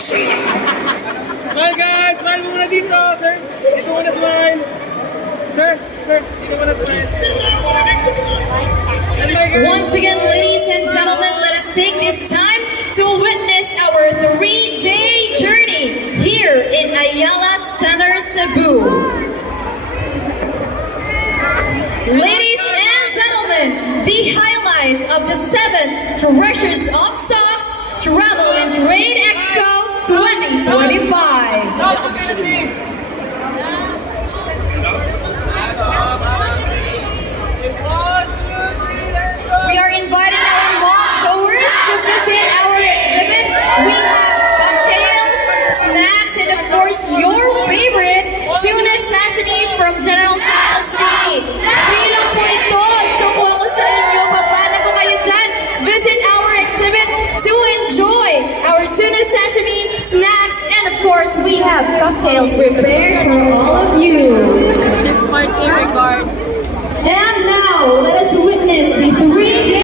Smile guys! Smile muna dito! Sir, dito muna smile! Sir, dito muna smile! Once again, ladies and gentlemen, let us take this time to witness our 3-day journey here in Ayala Center, Cebu. Ladies and gentlemen, the highlights of the 7th Treasures of Socks Travel and Trade Expo 2025. We are inviting our mall goers to visit our exhibit. We have cocktails, snacks, and of course your favorite tuna sashimi from General Santos City. Free lang po ito. So kung ako sa inyo, baba na po kayo dyan. Visit our exhibit to enjoy our tuna sashimi, snacks, and of course we have cocktails prepared for all of you.